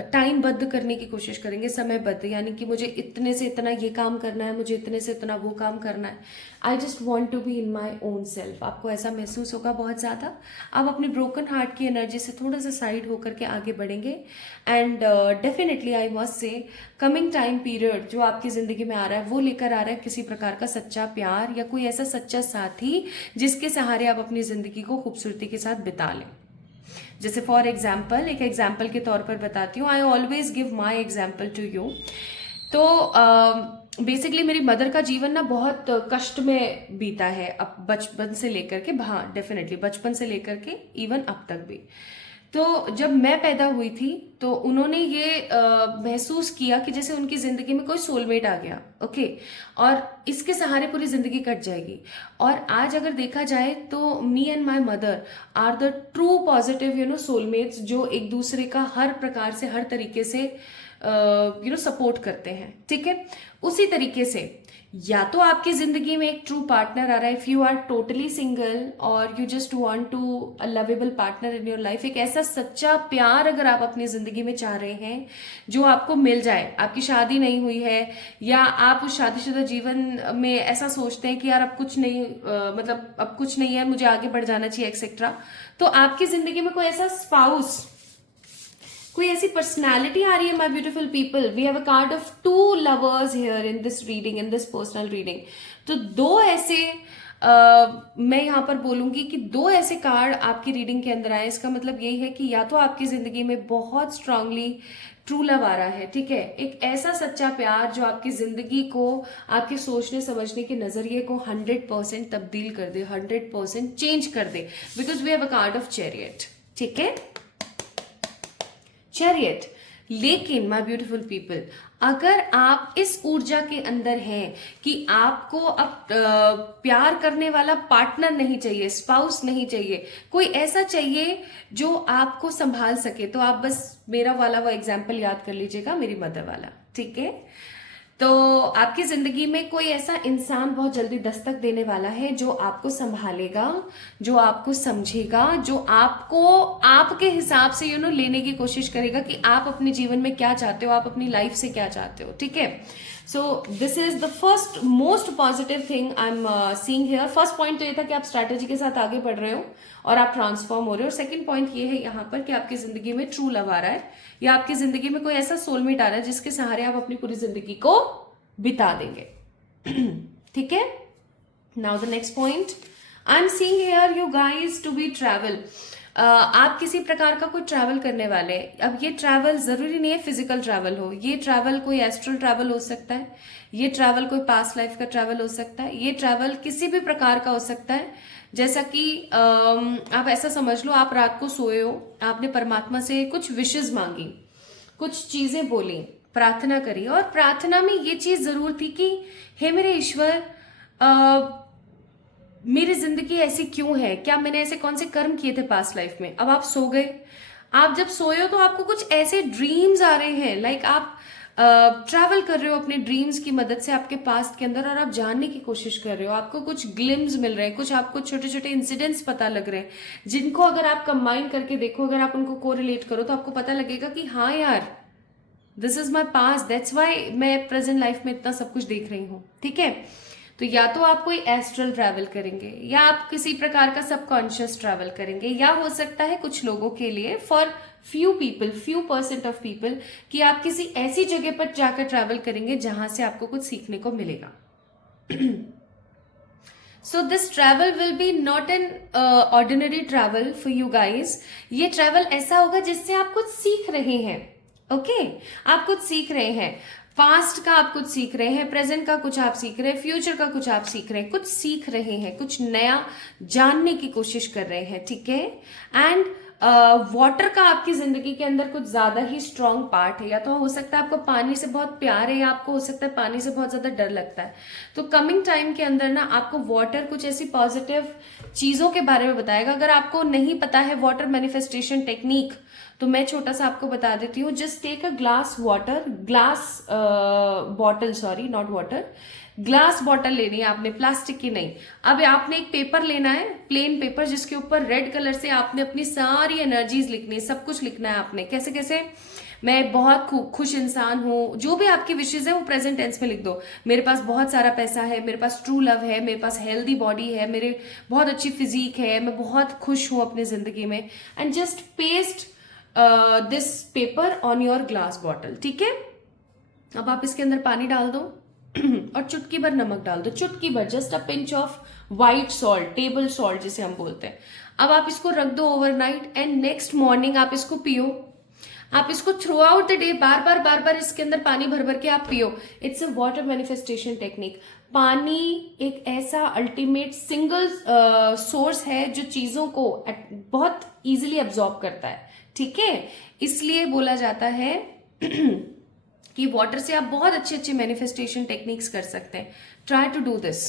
टाइमबद्ध करने की कोशिश करेंगे, समयबद्ध, यानी कि मुझे इतने से इतना ये काम करना है, मुझे इतने से इतना वो काम करना है। I just want to be in my own self. आपको ऐसा महसूस होगा बहुत ज़्यादा। आप अपनी ब्रोकन हार्ट की एनर्जी से थोड़ा सा साइड होकर के आगे बढ़ेंगे। And definitely I must say coming time period जो आपकी ज़िंदगी में आ रहा है, वो लेकर आ रहा है किसी प्रकार का सच्चा प्यार या कोई ऐसा सच्चा साथी जिसके सहारे आप अपनी ज़िंदगी को खूबसूरती के साथ बिता लें। जैसे फॉर एग्जाम्पल, एक एग्जाम्पल के तौर पर बताती हूँ, I always give my example to you. तो बेसिकली मेरी मदर का जीवन ना बहुत कष्ट में बीता है, अब बचपन से लेकर के, हाँ डेफिनेटली बचपन से लेकर के इवन अब तक भी। तो जब मैं पैदा हुई थी तो उन्होंने ये महसूस किया कि जैसे उनकी जिंदगी में कोई सोलमेट आ गया, ओके, और इसके सहारे पूरी जिंदगी कट जाएगी। और आज अगर देखा जाए तो me and my mother are the true positive soulmates, जो एक दूसरे का हर प्रकार से, हर तरीके से सपोर्ट करते हैं, ठीक है। उसी तरीके से या तो आपकी जिंदगी में एक ट्रू पार्टनर आ रहा है, if you are totally single और you just want to a lovable partner in your life, एक ऐसा सच्चा प्यार अगर आप अपनी जिंदगी में चाह रहे हैं जो आपको मिल जाए, आपकी शादी नहीं हुई है या आप उस शादीशुदा जीवन में ऐसा सोचते हैं कि यार अब कुछ नहीं, मतलब अब कुछ नहीं है, मुझे आगे बढ़ जाना चाहिए एक्सेट्रा, तो आपकी जिंदगी में कोई ऐसा स्पाउस, कोई ऐसी पर्सनालिटी आ रही है, my beautiful people, we have a card of 2 lovers here in this reading, in this personal reading. तो 2 ऐसे मैं यहाँ पर बोलूंगी कि 2 ऐसे कार्ड आपकी रीडिंग के अंदर आए, इसका मतलब यही है कि या तो आपकी जिंदगी में बहुत स्ट्रांगली ट्रू लव आ रहा है, ठीक है, एक ऐसा सच्चा प्यार जो आपकी जिंदगी को, आपके सोचने समझने के नजरिए को 100% तब्दील कर दे, 100% चेंज कर दे, because we have a card of chariot, ठीक है, चैरियट। लेकिन माय ब्यूटीफुल पीपल, अगर आप इस ऊर्जा के अंदर हैं कि आपको अब प्यार करने वाला पार्टनर नहीं चाहिए, स्पाउस नहीं चाहिए, कोई ऐसा चाहिए जो आपको संभाल सके, तो आप बस मेरा वाला वो एग्जाम्पल याद कर लीजिएगा, मेरी मदर वाला, ठीक है। तो आपकी जिंदगी में कोई ऐसा इंसान बहुत जल्दी दस्तक देने वाला है जो आपको संभालेगा, जो आपको समझेगा, जो आपको आपके हिसाब से लेने की कोशिश करेगा कि आप अपने जीवन में क्या चाहते हो, आप अपनी लाइफ से क्या चाहते हो, ठीक है। So this is the first most positive thing I am seeing here. First point तो ये था कि आप स्ट्रैटेजी के साथ आगे बढ़ रहे हो और आप ट्रांसफॉर्म हो रहे हो, और सेकंड पॉइंट ये है यहाँ पर कि आपकी जिंदगी में ट्रू लव आ रहा है या आपकी जिंदगी में कोई ऐसा सोलमेट आ रहा है जिसके सहारे आप अपनी पूरी जिंदगी को बिता देंगे, ठीक है। Now the next point I am seeing here you guys to be travel. आप किसी प्रकार का कोई ट्रैवल करने वाले हैं। अब ये ट्रैवल जरूरी नहीं है फिजिकल ट्रैवल हो, ये ट्रैवल कोई एस्ट्रल ट्रैवल हो सकता है, ये ट्रैवल कोई पास्ट लाइफ का ट्रैवल हो सकता है, ये ट्रैवल किसी भी प्रकार का हो सकता है। जैसा कि आप ऐसा समझ लो, आप रात को सोए हो, आपने परमात्मा से कुछ विशेष मांगी, कुछ चीजें बोली, प्रार्थना करी, और प्रार्थना में ये चीज जरूर थी कि हे मेरे ईश्वर, मेरी जिंदगी ऐसी क्यों है, क्या मैंने ऐसे कौन से कर्म किए थे पास्ट लाइफ में। अब आप सो गए, आप जब सोए हो तो आपको कुछ ऐसे ड्रीम्स आ रहे हैं, लाइक आप ट्रैवल कर रहे हो अपने ड्रीम्स की मदद से आपके पास्ट के अंदर, और आप जानने की कोशिश कर रहे हो, आपको कुछ ग्लिम्स मिल रहे हैं, कुछ आपको छोटे छोटे इंसिडेंट्स पता लग रहे हैं, जिनको अगर आप कंबाइन करके देखो, अगर आप उनको कोरिलेट करो तो आपको पता लगेगा कि हाँ यार, this is my past, that's why मैं प्रेजेंट लाइफ में इतना सब कुछ देख रही हूँ, ठीक है। तो या तो आप कोई एस्ट्रल ट्रैवल करेंगे, या आप किसी प्रकार का सबकॉन्शियस ट्रैवल करेंगे, या हो सकता है कुछ लोगों के लिए, for few people, few % of people, कि आप किसी ऐसी जगह पर जाकर ट्रैवल करेंगे जहां से आपको कुछ सीखने को मिलेगा। So this travel will be not an ordinary travel for you guys. ये ट्रैवल ऐसा होगा जिससे आप कुछ सीख रहे हैं, ओके आप कुछ सीख रहे हैं, पास्ट का आप कुछ सीख रहे हैं, प्रेजेंट का कुछ आप सीख रहे हैं, फ्यूचर का कुछ आप सीख रहे हैं, कुछ सीख रहे हैं, कुछ नया जानने की कोशिश कर रहे हैं, ठीक है। एंड वाटर का आपकी जिंदगी के अंदर कुछ ज्यादा ही स्ट्रांग पार्ट है, या तो हो सकता है आपको पानी से बहुत प्यार है, या आपको हो सकता है पानी से बहुत ज्यादा डर लगता है। तो कमिंग टाइम के अंदर ना आपको वाटर कुछ ऐसी पॉजिटिव चीजों के बारे में बताएगा। अगर आपको नहीं पता है वाटर मैनिफेस्टेशन टेक्निक, तो मैं छोटा सा आपको बता देती हूँ। Just take a glass water, glass bottle, sorry not water, glass bottle लेनी है आपने, प्लास्टिक की नहीं। अब आपने एक पेपर लेना है, प्लेन पेपर, जिसके ऊपर रेड कलर से आपने अपनी सारी एनर्जीज लिखनी है, सब कुछ लिखना है आपने, कैसे कैसे मैं बहुत खुश इंसान हूँ, जो भी आपकी विशेष है वो प्रेजेंट टेंस में लिख दो। मेरे पास बहुत सारा पैसा है, मेरे पास ट्रू लव है, मेरे पास हेल्दी बॉडी है, मेरे बहुत अच्छी फिजिक है, मैं बहुत खुश हूँ अपनी जिंदगी में। And just paste this paper on your glass bottle, ठीक है। अब आप इसके अंदर पानी डाल दो और चुटकी भर नमक डाल दो, चुटकी भर, just a pinch of white salt, table salt जिसे हम बोलते हैं। अब आप इसको रख दो ओवरनाइट, एंड नेक्स्ट मॉर्निंग आप इसको पियो। आप इसको थ्रू आउट द डे बार बार इसके अंदर पानी भर भर के आप पियो। It's a water manifestation technique. पानी एक ऐसा अल्टीमेट सिंगल सोर्स है जो चीजों को बहुत इजीली अब्सॉर्ब करता है, ठीक है, इसलिए बोला जाता है कि वाटर से आप बहुत अच्छे अच्छे मैनिफेस्टेशन टेक्निक्स कर सकते हैं। Try to do this.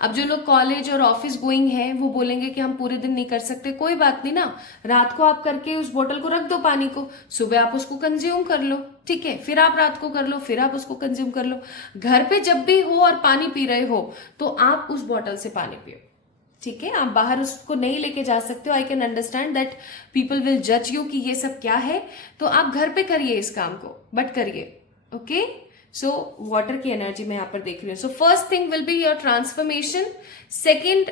अब जो लोग कॉलेज और ऑफिस गोइंग हैं वो बोलेंगे कि हम पूरे दिन नहीं कर सकते, कोई बात नहीं ना, रात को आप करके उस बोतल को रख दो पानी को, सुबह आप उसको कंज्यूम कर लो, ठीक है, फिर आप रात को कर लो, फिर आप उसको कंज्यूम कर लो। घर पे जब भी हो और पानी पी रहे हो तो आप उस बोतल से पानी पियो, ठीक है। आप बाहर उसको नहीं लेके जा सकते हो। I can understand that people will जज यू कि ये सब क्या है, तो आप घर पे करिए इस काम को, बट करिए, ओके। सो वाटर की एनर्जी मैं यहाँ पर देख रही हूँ। So first thing will be your transformation, second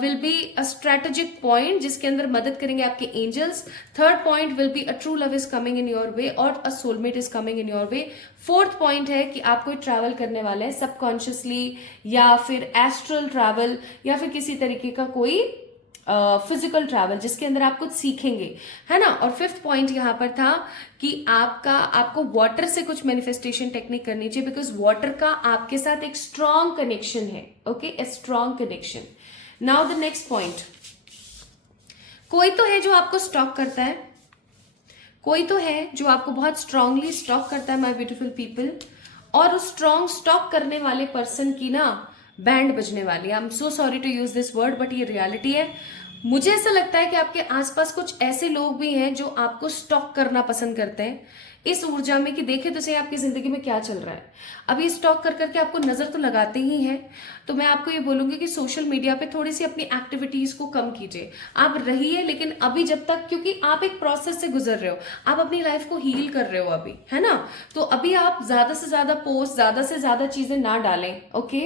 will be a strategic point जिसके अंदर मदद करेंगे आपके angels, third point will be a true love is coming in your way और a soulmate is coming in your way, fourth point है कि आप कोई ट्रैवल करने वाले हैं सबकॉन्शियसली या फिर एस्ट्रल ट्रैवल या फिर किसी तरीके का कोई फिजिकल ट्रैवल जिसके अंदर आप कुछ सीखेंगे, है ना। और फिफ्थ पॉइंट यहाँ पर था कि आपको वाटर से कुछ मैनिफेस्टेशन टेक्निक करनी चाहिए, बिकॉज वाटर का आपके साथ एक स्ट्रॉन्ग कनेक्शन है, okay, a strong connection. Now the next point, कोई तो है जो आपको स्टॉक करता है, कोई तो है जो आपको बहुत स्ट्रांगली स्टॉक करता है माय ब्यूटीफुल पीपल, और उस स्ट्रॉन्ग स्टॉक करने वाले पर्सन की ना बैंड बजने वाली है। I am so sorry to use this word, but ये रियलिटी है। मुझे ऐसा लगता है कि आपके आसपास कुछ ऐसे लोग भी हैं जो आपको स्टॉक करना पसंद करते हैं इस ऊर्जा में कि देखे तो सही आपकी जिंदगी में क्या चल रहा है। अब ये स्टॉक कर करके आपको नजर तो लगाते ही हैं, तो मैं आपको ये बोलूंगी कि सोशल मीडिया पे थोड़ी सी अपनी एक्टिविटीज को कम कीजिए। आप रहिए, लेकिन अभी जब तक, क्योंकि आप एक प्रोसेस से गुजर रहे हो, आप अपनी लाइफ को हील कर रहे हो अभी, है ना, तो अभी आप ज्यादा से ज्यादा पोस्ट, ज्यादा से ज्यादा चीजें ना डालें, ओके,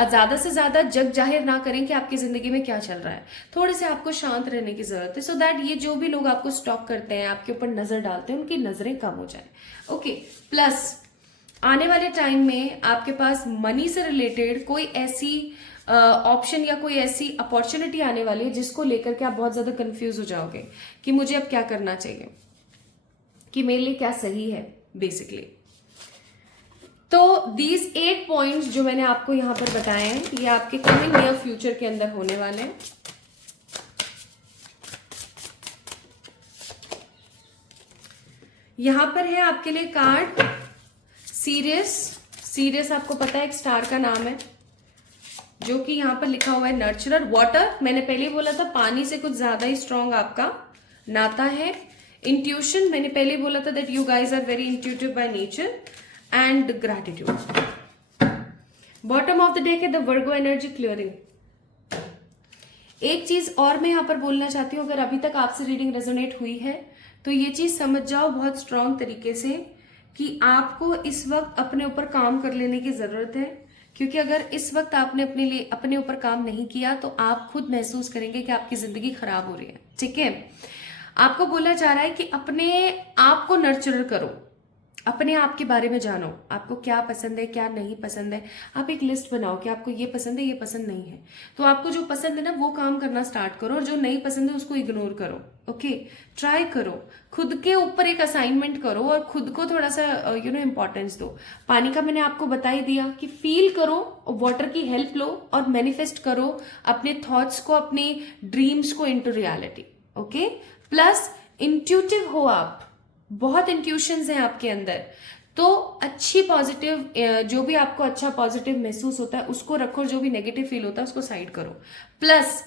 ज्यादा से ज्यादा जग जाहिर ना करें कि आपकी जिंदगी में क्या चल रहा है। थोड़े से आपको शांत रहने की जरूरत है, सो दैट ये जो भी लोग आपको स्टॉक करते हैं, आपके ऊपर नजर डालते हैं, उनकी नजरें कम हो जाए, ओके। प्लस आने वाले टाइम में आपके पास मनी से रिलेटेड कोई ऐसी ऑप्शन या कोई ऐसी अपॉर्चुनिटी आने वाली है जिसको लेकर के आप बहुत ज्यादा कंफ्यूज हो जाओगे कि मुझे अब क्या करना चाहिए, कि मेरे लिए क्या सही है बेसिकली। तो दीज 8 पॉइंट्स जो मैंने आपको यहां पर बताए हैं, ये आपके कमिंग नियर फ्यूचर के अंदर होने वाले हैं। यहां पर है आपके लिए कार्ड सीरियस। सीरियस आपको पता है एक स्टार का नाम है, जो कि यहां पर लिखा हुआ है नर्चरर। वाटर, मैंने पहले बोला था पानी से कुछ ज्यादा ही स्ट्रॉन्ग आपका नाता है। इंट्यूशन, मैंने पहले बोला था that you guys are very intuitive by nature. And gratitude. Bottom of the deck है द वर्गो एनर्जी क्लियरिंग। एक चीज और मैं यहां पर बोलना चाहती हूं, अगर अभी तक आपसे रीडिंग रेजोनेट हुई है तो ये चीज समझ जाओ बहुत स्ट्रांग तरीके से कि आपको इस वक्त अपने ऊपर काम कर लेने की जरूरत है, क्योंकि अगर इस वक्त आपने अपने ऊपर काम नहीं किया तो आप खुद महसूस करेंगे कि आपकी जिंदगी खराब हो रही है, ठीक है। आपको बोला जा रहा है कि अपने आप को नर्चर करो, अपने आप के बारे में जानो, आपको क्या पसंद है क्या नहीं पसंद है। आप एक लिस्ट बनाओ कि आपको ये पसंद है ये पसंद नहीं है, तो आपको जो पसंद है ना वो काम करना स्टार्ट करो, और जो नहीं पसंद है उसको इग्नोर करो, ओके। ट्राई करो, खुद के ऊपर एक असाइनमेंट करो और खुद को थोड़ा सा इंपॉर्टेंस दो। पानी का मैंने आपको बता ही दिया कि फील करो, वाटर की हेल्प लो और मैनिफेस्ट करो अपने थॉट्स को, अपने ड्रीम्स को into reality, okay. Plus intuitive हो आप, बहुत इंट्यूशंस हैं आपके अंदर, तो अच्छी पॉजिटिव, जो भी आपको अच्छा पॉजिटिव महसूस होता है उसको रखो, जो भी नेगेटिव फील होता है उसको साइड करो। प्लस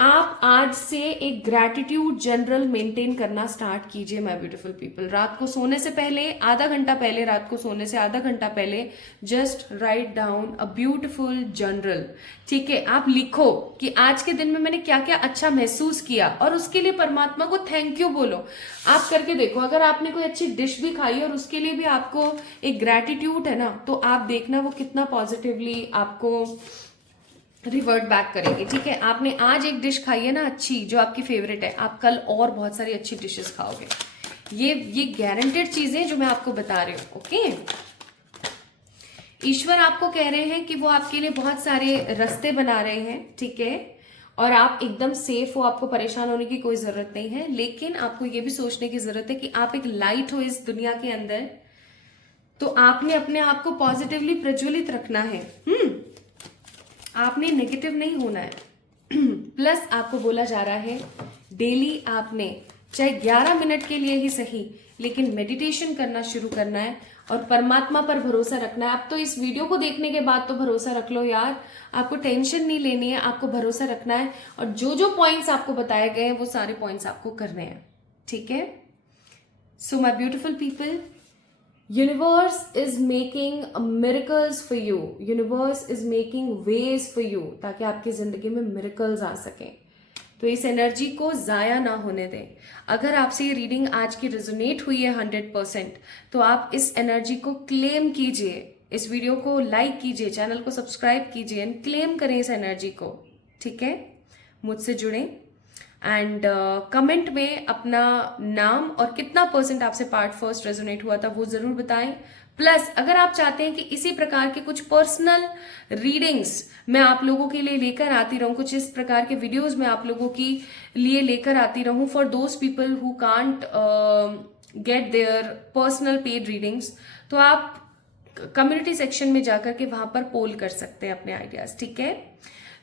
आप आज से एक ग्रैटिट्यूड जनरल मेंटेन करना स्टार्ट कीजिए माय ब्यूटीफुल पीपल। रात को सोने से पहले आधा घंटा पहले, रात को सोने से आधा घंटा पहले just write down a beautiful general, ठीक है। आप लिखो कि आज के दिन में मैंने क्या क्या अच्छा महसूस किया, और उसके लिए परमात्मा को थैंक यू बोलो। आप करके देखो, अगर आपने कोई अच्छी डिश भी खाई और उसके लिए भी आपको एक ग्रैटिट्यूड है ना, तो आप देखना वो कितना पॉजिटिवली आपको रिवर्ट बैक करेंगे, ठीक है। आपने आज एक डिश खाई है ना अच्छी, जो आपकी फेवरेट है, आप कल और बहुत सारी अच्छी डिशेस खाओगे। ये गारंटेड चीजें जो मैं आपको बता रही हूँ, ओके। ईश्वर आपको कह रहे हैं कि वो आपके लिए बहुत सारे रास्ते बना रहे हैं, ठीक है, और आप एकदम सेफ हो, आपको परेशान होने की कोई जरूरत नहीं है। लेकिन आपको ये भी सोचने की जरूरत है कि आप एक लाइट हो इस दुनिया के अंदर, तो आपने अपने आप को पॉजिटिवली प्रज्वलित रखना है, आपने नेगेटिव नहीं होना है। प्लस आपको बोला जा रहा है डेली आपने चाहे 11 मिनट के लिए ही सही, लेकिन मेडिटेशन करना शुरू करना है और परमात्मा पर भरोसा रखना है। अब तो इस वीडियो को देखने के बाद तो भरोसा रख लो यार, आपको टेंशन नहीं लेनी है, आपको भरोसा रखना है और जो जो पॉइंट्स आपको बताए गए हैं वो सारे पॉइंट्स आपको करने हैं, ठीक है। So my beautiful people, universe is making miracles for you, universe is making ways for you, ताकि आपकी जिंदगी में मिरेकल्स आ सकें। तो इस एनर्जी को ज़ाया ना होने दें। अगर आपसे ये रीडिंग आज की रेजोनेट हुई है 100%, तो आप इस एनर्जी को क्लेम कीजिए, इस वीडियो को लाइक कीजिए, चैनल को सब्सक्राइब कीजिए एंड क्लेम करें इस एनर्जी को, ठीक है। मुझसे जुड़ें एंड कमेंट में अपना नाम और कितना % आपसे पार्ट फर्स्ट रेजोनेट हुआ था वो ज़रूर बताएं। प्लस अगर आप चाहते हैं कि इसी प्रकार के कुछ पर्सनल रीडिंग्स मैं आप लोगों के लिए लेकर आती रहूं, कुछ इस प्रकार के वीडियोस मैं आप लोगों की लिए लेकर आती रहूं for those people who can't get their personal paid readings, तो आप कम्युनिटी सेक्शन में जाकर के वहां पर पोल कर सकते हैं अपने आइडियाज, ठीक है।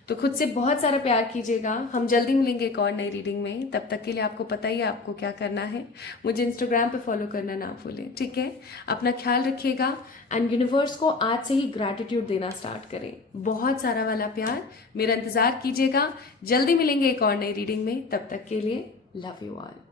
तो खुद से बहुत सारा प्यार कीजिएगा। हम जल्दी मिलेंगे एक और नई रीडिंग में, तब तक के लिए आपको पता ही है आपको क्या करना है। मुझे इंस्टाग्राम पे फॉलो करना ना भूलें, ठीक है। अपना ख्याल रखिएगा एंड यूनिवर्स को आज से ही ग्रैटिट्यूड देना स्टार्ट करें। बहुत सारा वाला प्यार, मेरा इंतजार कीजिएगा। जल्दी मिलेंगे एक और नई रीडिंग में, तब तक के लिए लव यू ऑल।